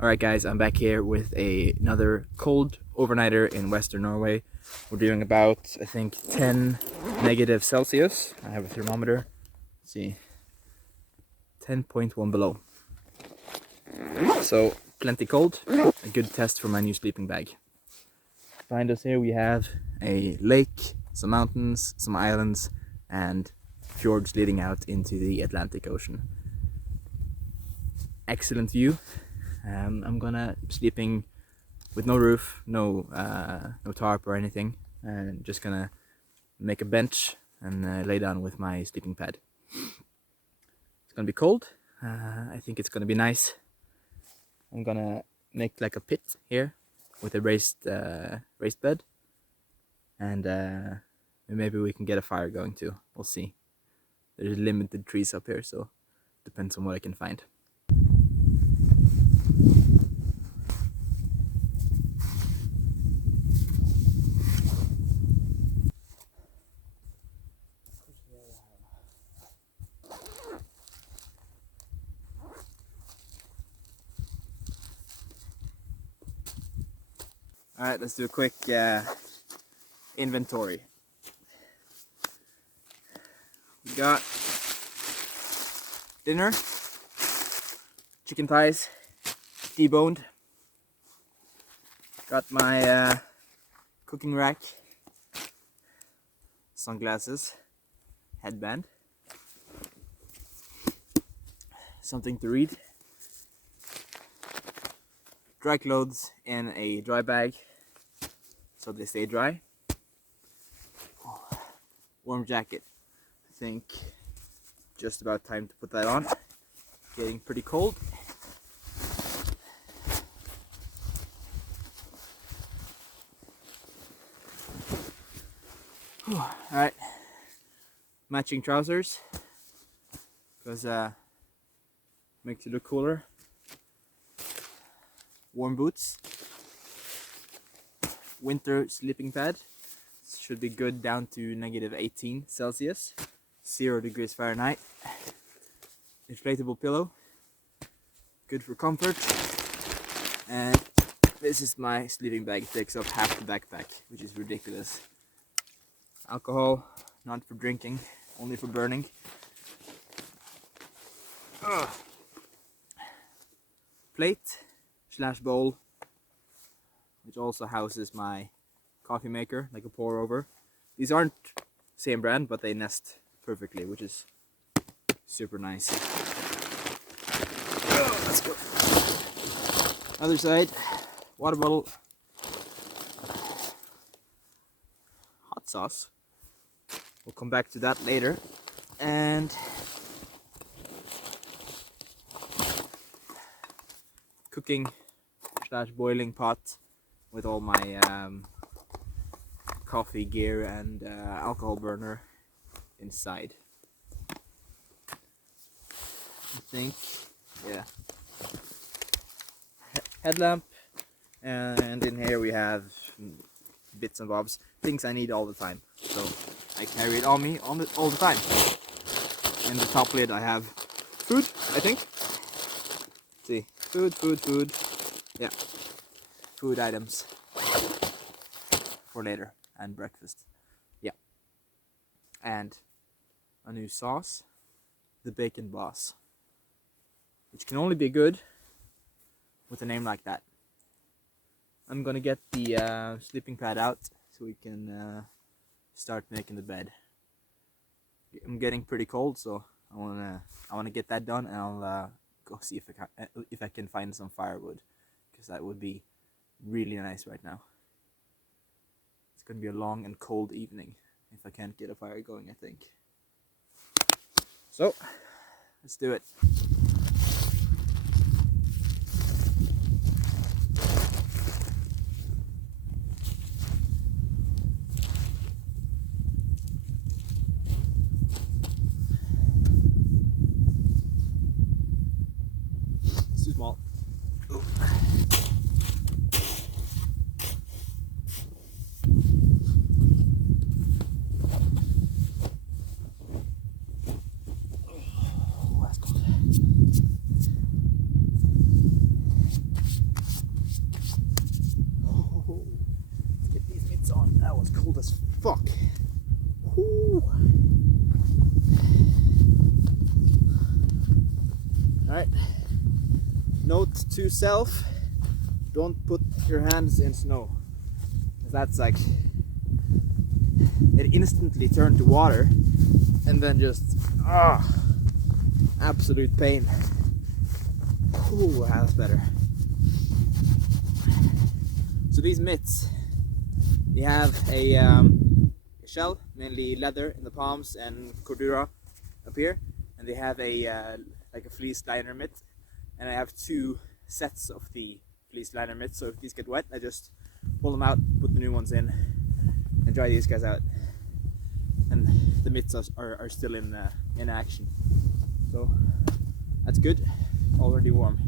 Alright guys, I'm back here with another cold overnighter in Western Norway. We're doing about, I think, 10 negative Celsius. I have a thermometer. Let's see, 10.1 below. So, plenty cold. A good test for my new sleeping bag. Behind us here we have a lake, some mountains, some islands, and fjords leading out into the Atlantic Ocean. Excellent view. I'm gonna be sleeping with no roof, no tarp or anything, and just gonna make a bench and lay down with my sleeping pad. It's gonna be cold. I think it's gonna be nice. I'm gonna make like a pit here with a raised bed, and maybe we can get a fire going too. We'll see. There's limited trees up here, so depends on what I can find. Alright, let's do a quick inventory. We got dinner, chicken thighs, deboned. Got my cooking rack, sunglasses, headband, something to read, dry clothes in a dry bag so they stay dry, warm jacket. I think just about time to put that on. Getting pretty cold. Alright, matching trousers because makes you look cooler. Warm boots, winter sleeping pad. Should be good down to negative 18 Celsius, 0 degrees Fahrenheit. Inflatable pillow, good for comfort. And this is my sleeping bag. It takes up half the backpack, which is ridiculous. Alcohol, not for drinking, only for burning. Plate / bowl, which also houses my coffee maker, like a pour over. These aren't same brand, but they nest perfectly, which is super nice. Let's go. Other side, water bottle, hot sauce. We'll come back to that later. And cooking / boiling pot with all my coffee gear and alcohol burner inside. I think, yeah. Headlamp, and in here we have bits and bobs, things I need all the time. So I carry it on me all the time. In the top lid I have food, I think. Let's see, food. Yeah, food items for later and breakfast. Yeah, and a new sauce, the Bacon Boss, which can only be good with a name like that. I'm gonna get the sleeping pad out so we can start making the bed. I'm getting pretty cold, so I wanna get that done, and I'll go see if I can find some firewood, because that would be really nice right now. It's gonna be a long and cold evening if I can't get a fire going, I think. So let's do it. It's too small. Ooh. Oh, that's cold. Alright. Note to self, don't put your hands in snow. That's like, it instantly turned to water and then just, absolute pain. Ooh, that's better. So these mitts, they have a shell, mainly leather in the palms and cordura up here, and they have a like a fleece liner mitt, and I have 2 sets of the fleece liner mitts, so if these get wet I just pull them out, put the new ones in, and dry these guys out, and the mitts are still in action, so that's good, already warm.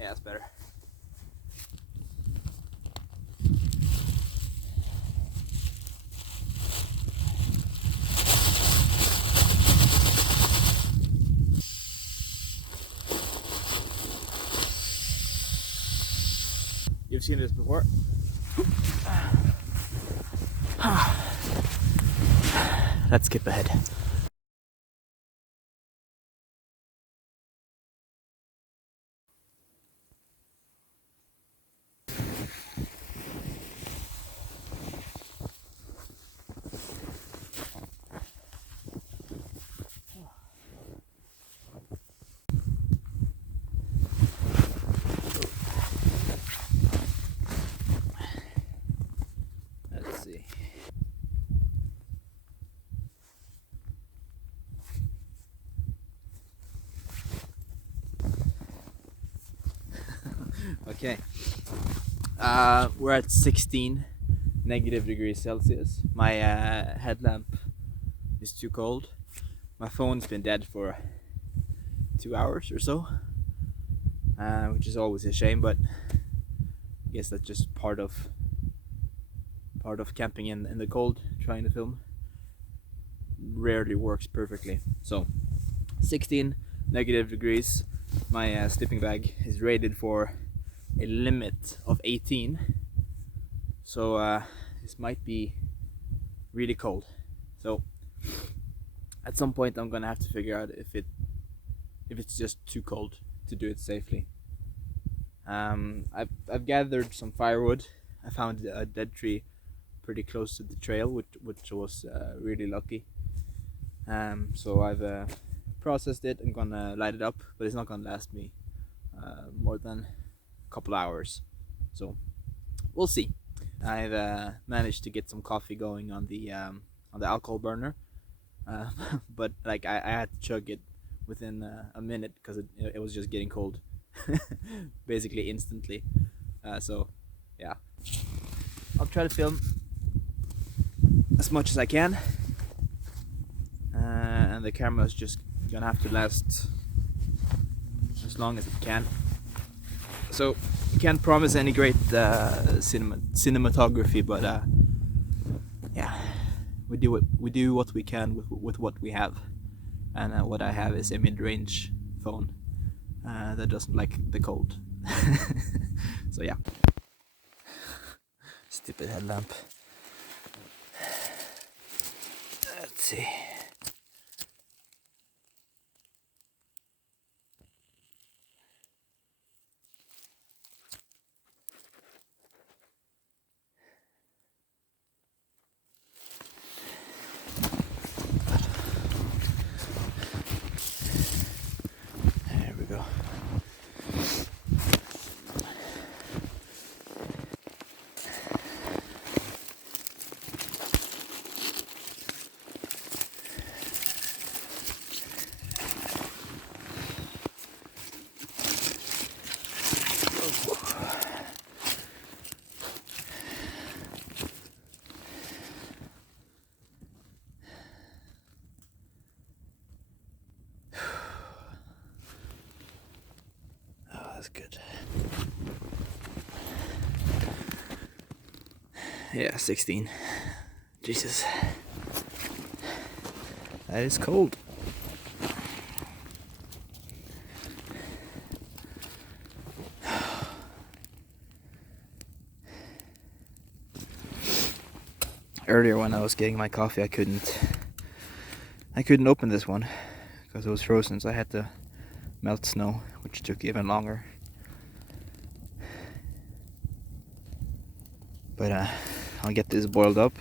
Yeah, that's better. You've seen this before. Let's skip ahead. Let's see. Okay. We're at 16 negative degrees Celsius. My headlamp is too cold. My phone's been dead for 2 hours or so, which is always a shame, but I guess that's just part of camping in the cold. Trying to film rarely works perfectly. So 16 negative degrees. My sleeping bag is rated for a limit of 18, so this might be really cold. So at some point I'm gonna have to figure out if it's just too cold to do it safely. I've gathered some firewood. I found a dead tree pretty close to the trail, which was really lucky. So I've processed it. I'm gonna light it up, but it's not gonna last me more than a couple hours, so we'll see. I've managed to get some coffee going on the alcohol burner, but like I had to chug it within a minute because it was just getting cold, basically instantly. So yeah, I'll try to film as much as I can, and the camera is just gonna have to last as long as it can. So can't promise any great cinematography, but yeah, we do what we can with what we have, and what I have is a mid-range phone that doesn't like the cold. So yeah, stupid headlamp. Let's see. There we go. That's good. Yeah, 16. Jesus. That is cold. Earlier when I was getting my coffee, I couldn't open this one because it was frozen, so I had to melt snow, which took even longer. But I'll get this boiled up,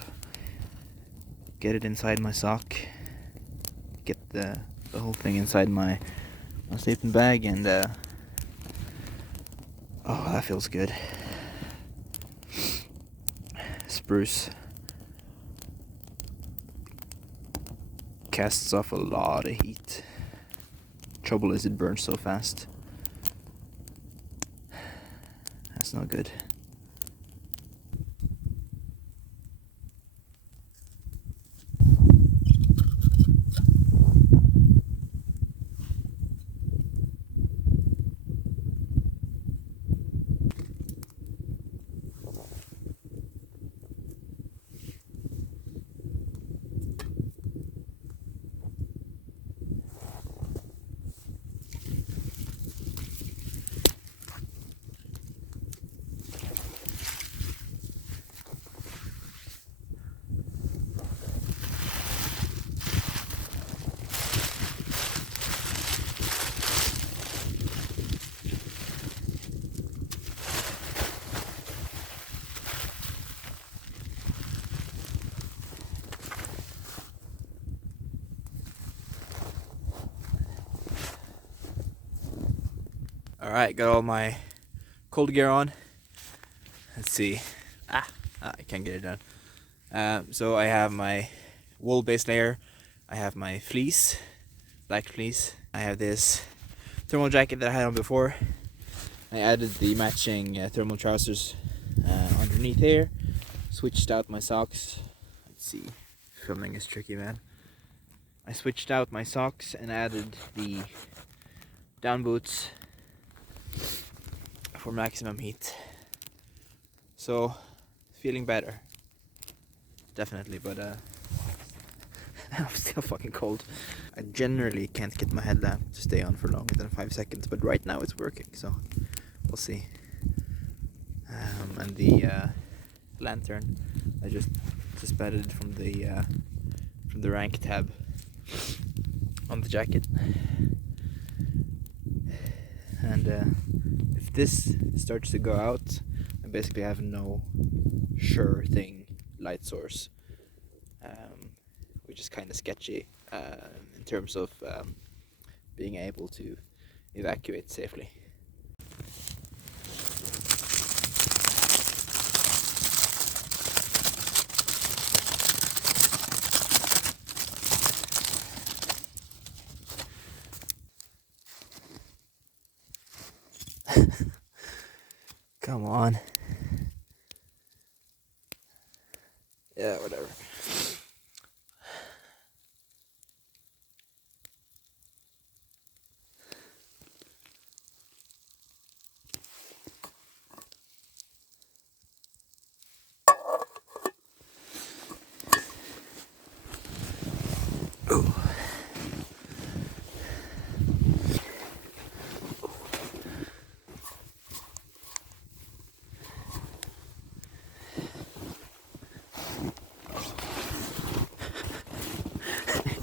get it inside my sock, get the whole thing inside my sleeping bag, and oh, that feels good. Spruce casts off a lot of heat. Trouble is it burns so fast. That's not good. Alright, got all my cold gear on. Let's see. I can't get it done. So I have my wool base layer. I have my fleece, black fleece. I have this thermal jacket that I had on before. I added the matching thermal trousers underneath here. Switched out my socks. Let's see. Filming is tricky, man. I switched out my socks and added the down boots for maximum heat. So, feeling better. Definitely, but I'm still fucking cold. I generally can't get my headlamp to stay on for longer than 5 seconds, but right now it's working, so we'll see. And the lantern, I just suspended from the rank tab on the jacket. And if this starts to go out, I basically have no sure thing light source, which is kind of sketchy in terms of being able to evacuate safely. Come on. Yeah, whatever. Ooh.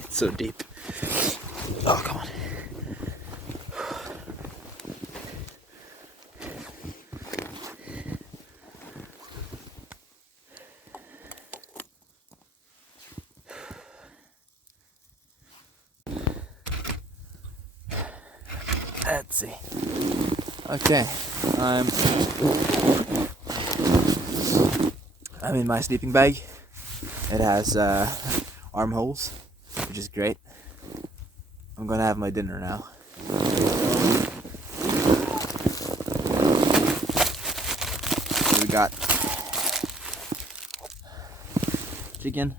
It's so deep. Oh, come on. Let's see. Okay, I'm in my sleeping bag. It has armholes, which is great. I'm gonna have my dinner now. So we got chicken,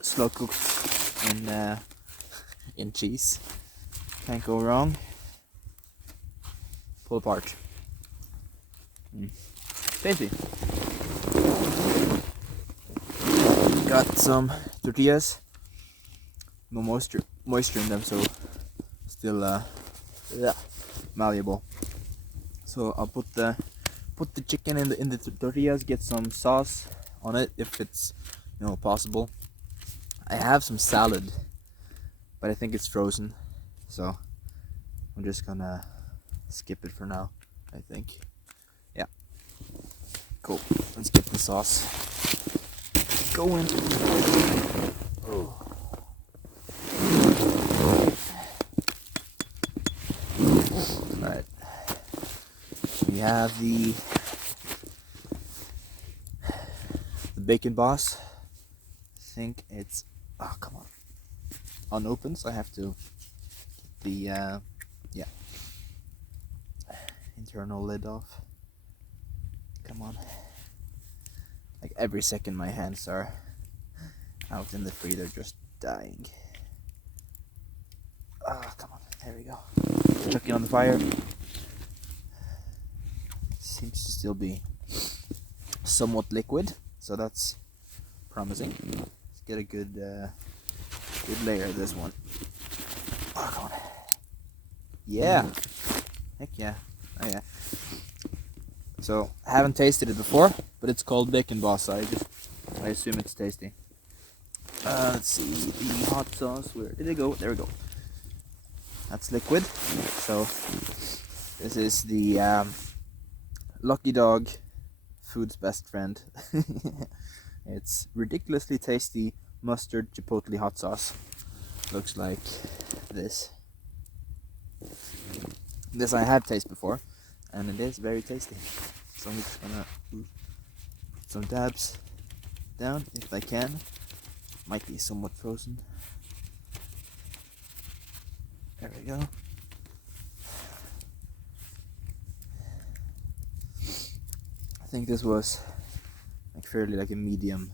slow cooked in cheese. Can't go wrong. Pull apart. Tasty. got some tortillas, no moisture in them, so still yeah, malleable. So I'll put the chicken in the tortillas, get some sauce on it if it's possible. I have some salad, but I think it's frozen, so I'm just gonna skip it for now, I think. Yeah, cool. Let's get the sauce going. Oh. Alright, we have the Bacon Boss. I think it's, oh come on, unopened, so I have to get the yeah, internal lid off. Come on. Like every second my hands are out in the freezer just dying. Ah, come on, there we go. Chuck it on the fire. Seems to still be somewhat liquid, so that's promising. Let's get a good layer of this one. Oh, come on. Yeah. Heck yeah. Oh yeah. So I haven't tasted it before, but it's called Bacon Boss. So I assume it's tasty. Let's see the hot sauce. Where did it go? There we go. That's liquid. So this is the Lucky Dog food's best friend. It's ridiculously tasty mustard chipotle hot sauce. Looks like this. This I have tasted before, and it is very tasty. So I'm just gonna put some dabs down if I can. Might be somewhat frozen. There we go. I think this was like fairly like a medium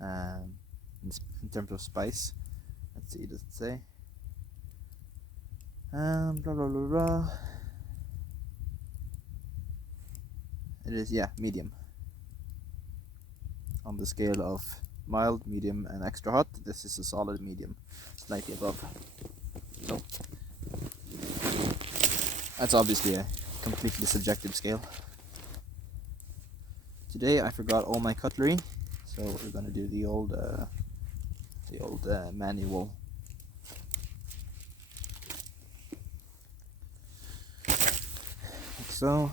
in terms of spice. Let's see, does it say? Blah blah blah blah. It is, yeah, medium. On the scale of mild, medium, and extra hot, this is a solid medium, slightly above. So that's obviously a completely subjective scale. Today I forgot all my cutlery, so we're gonna do the old manual. Like so.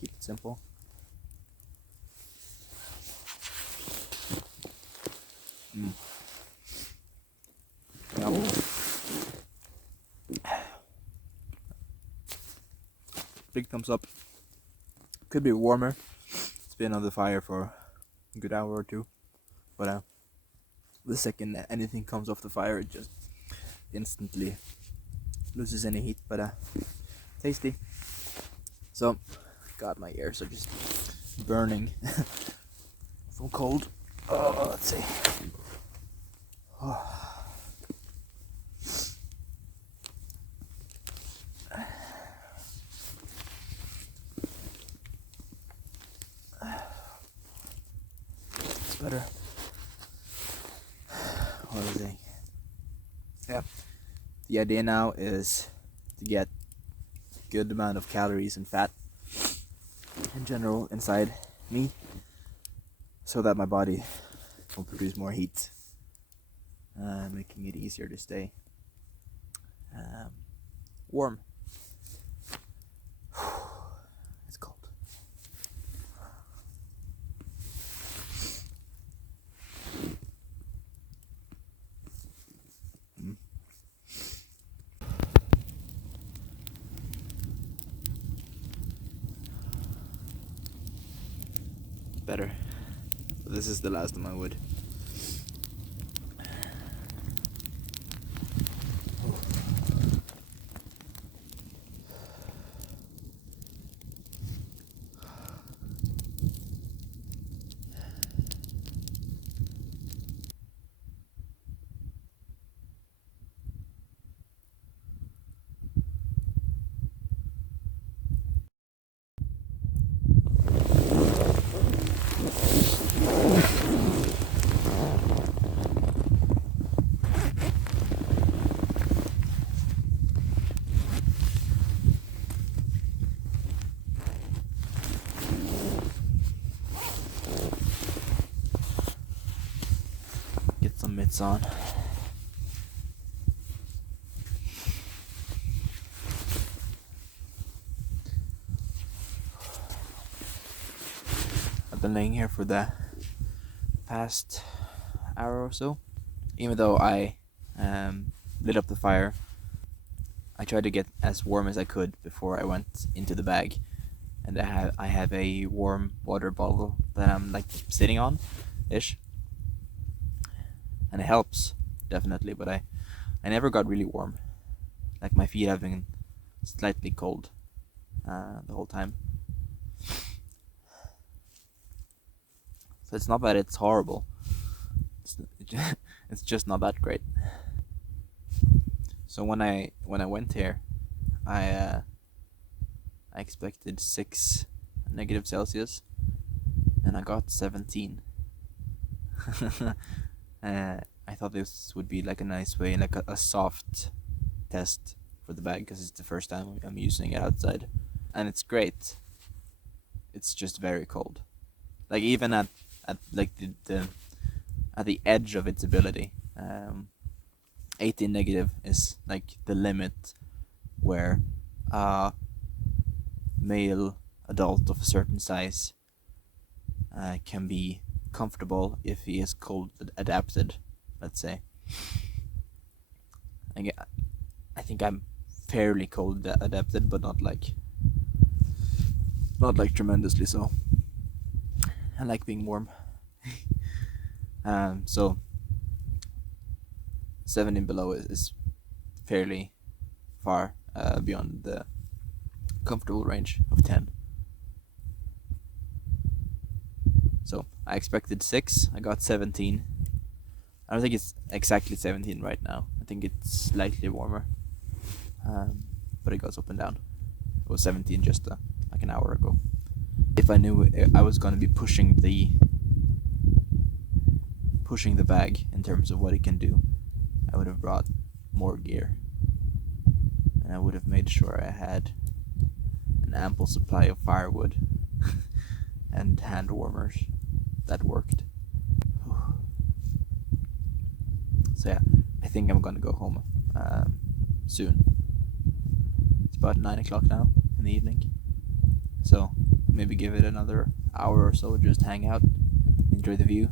Keep it simple. Yep. Big thumbs up. Could be warmer. It's been on the fire for a good hour or two, but the second anything comes off the fire, it just instantly loses any heat. But tasty. So, God, my ears are just burning from cold. Oh, let's see. Oh. It's better. What was I? Yeah. The idea now is to get a good amount of calories and fat in general inside me, so that my body will produce more heat, making it easier to stay warm. It's cold. Better. This is the last of my wood. mitts on. I've been laying here for the past hour or so. Even though I lit up the fire, I tried to get as warm as I could before I went into the bag. And I have a warm water bottle that I'm like sitting on ish. And it helps, definitely, but I never got really warm. Like my feet have been slightly cold the whole time. So it's not that it's horrible. It's just not that great. So when I went here, I expected 6 negative Celsius, and I got 17. I thought this would be like a nice way, like a soft test for the bag, because it's the first time I'm using it outside, and it's great. It's just very cold. Like even at like the at the edge of its ability. 18 negative is like the limit where a male adult of a certain size can be comfortable if he is cold adapted, let's say. I think I'm fairly cold adapted, but not like tremendously so. I like being warm. So 17 below is fairly far beyond the comfortable range of 10. So I expected 6, I got 17. I don't think it's exactly 17 right now. I think it's slightly warmer, but it goes up and down. It was 17 just like an hour ago. If I knew I was going to be pushing the bag in terms of what it can do, I would have brought more gear, and I would have made sure I had an ample supply of firewood and hand warmers that worked. So yeah, I think I'm gonna go home soon. It's about 9 o'clock now in the evening, so maybe give it another hour or so, just hang out, enjoy the view.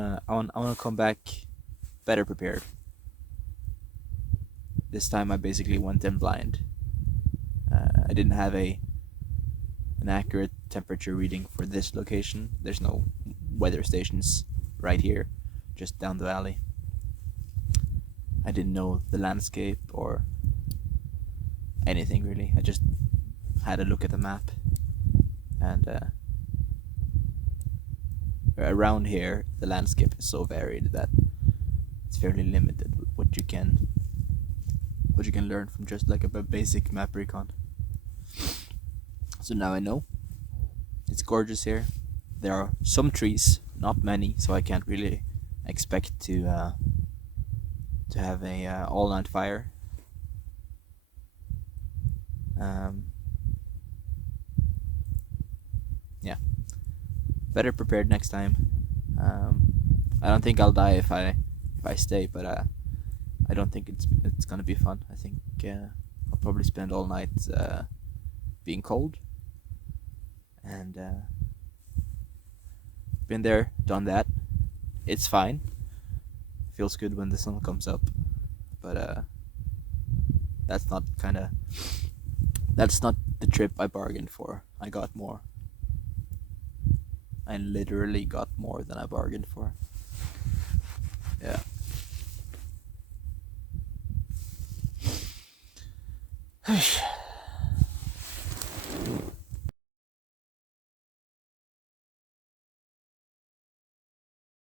I want to come back better prepared. This time I basically went in blind. I didn't have an accurate temperature reading for this location. There's no weather stations right here, just down the alley. I didn't know the landscape or anything really. I just had a look at the map, and around here the landscape is so varied that it's fairly limited what you can learn from just like a basic map recon. So now I know it's gorgeous here. There are some trees, not many, so I can't really expect to have a all-night fire. Yeah, better prepared next time. I don't think I'll die if I stay, but I don't think it's gonna be fun. I think I'll probably spend all night being cold, and been there, done that. It's fine. Feels good when the sun comes up, but that's not the trip I bargained for. I got more. I literally got more than I bargained for. Yeah.